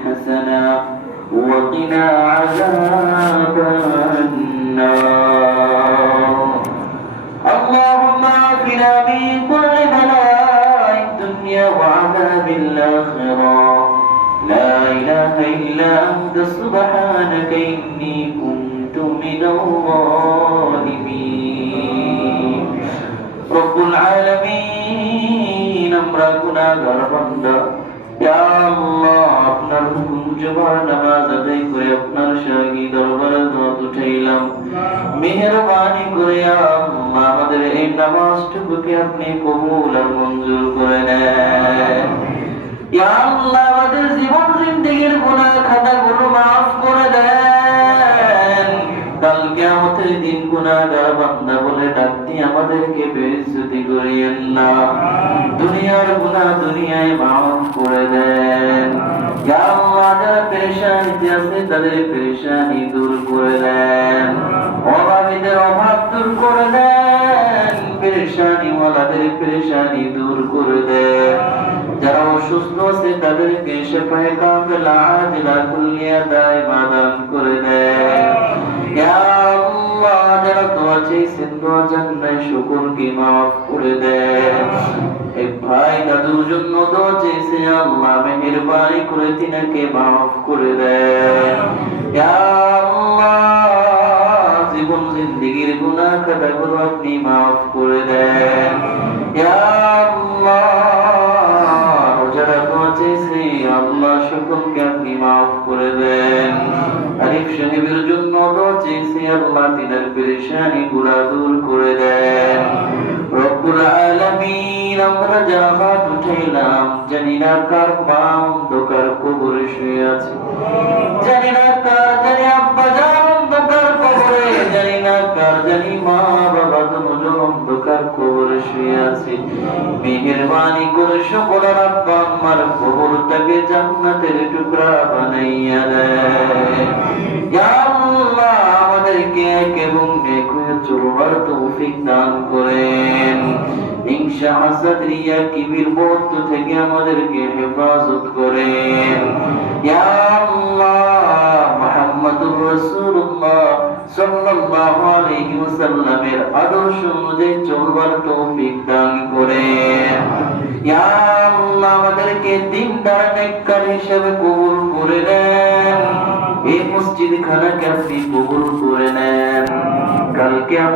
حسنة وقنا عذاب النار اللهم عافنا من كل بلاء الدنيا وعذاب الآخرة لا إله إلا أنت سبحانك إني كنت من الظالمين رب العالمين আমরা গুনাহগার বান্দা ইয়া আল্লাহ আপনার হুকুম জবান নামাজ আদায় করে আপনার শাহী দরবারে দোয়া উঠাইলাম মেহেরবানি করে ইয়া আল্লাহ আমাদের এই নামাজটুকুকে আপনি কবুল আর মঞ্জুর করে নেন ইয়া আল্লাহ আমাদের জীবন জিন্দেগীর গুনাহ খাতাগুলো maaf করে দেন কাল কিয়ামতের দিন গুনাহগার বান্দা বলে ডাকতে আমাদেরকে বেইজ্জতি করিয়েন না দুনিয়ার গুনাহ দুনিয়ায় maaf করে দেন ইয়া আল্লাহ যারা পেরেশানিতে আছে তাদের পেরেশানি দূর করে দেন অভাবীদের অভাব দূর করে দেন পেরেশানি ওয়ালাদের পেরেশানি দূর করে দেন যারা অসুস্থ আছে তাদেরকে শিফায়ে কামিলা আজিলা কুল্লিয়া দাইমা দান করে দেন ইয়া আল্লাহ যারা দোয়া চেয়েছেন দোয়া জান্নাত শুকরকে maaf করে দেন এক ভাই দাদুর জন্য দোয়া চেয়েছে আল্লাহ মেহেরবানি করে তিনাকে maaf করে দেন ইয়া আল্লাহ জীবন জিন্দেগীর গুনাহ খাতাগুলো আপনি maaf করে দেন ইয়া আল্লাহ যারা দোয়া চেয়েছে আল্লাহ সকলকে আপনি maaf করে দেন আরিফ সাহেবের জন্য দোয়া চেয়েছে আল্লাহ তিনার পেরেশানি গুলা দূর করে দেন রব্বুল আলামিন আমরা যারা হাত উঠাইলাম জানি না কার মা অন্ধকার কবরে শুয়ে আছে জানি না কার জানি আব্বা জান অন্ধকার কবরে জানি না কার জানি মা বাবা দুজন অন্ধকার কবরে শুয়ে আছে মেহেরবানি করে সকলের আব্বা আম্মার কবরটাকে জান্নাতের টুকরা বানাইয়া দেন ইয়া আল্লাহ আমাদেরকে এক এবং এক হয়ে চলবার তৌফিক দান করেন হিংসা হাসাদ রিয়া কিবির বদ থেকে আমাদেরকে হেফাজত করেন ইয়া আল্লাহ মুহাম্মদুর রাসূলুল্লাহ সাল্লাল্লাহু আলাইহি ওয়াসাল্লামের আদর্শ অনুযায়ী চলবার তৌফিক দান করেন ইয়া আল্লাহ আমাদেরকে দিনদার নেককার হিসেবে কবুল করে নেন এই মসজিদ খানাকে আপনি কবুল করে নেন কাল কিয়ামত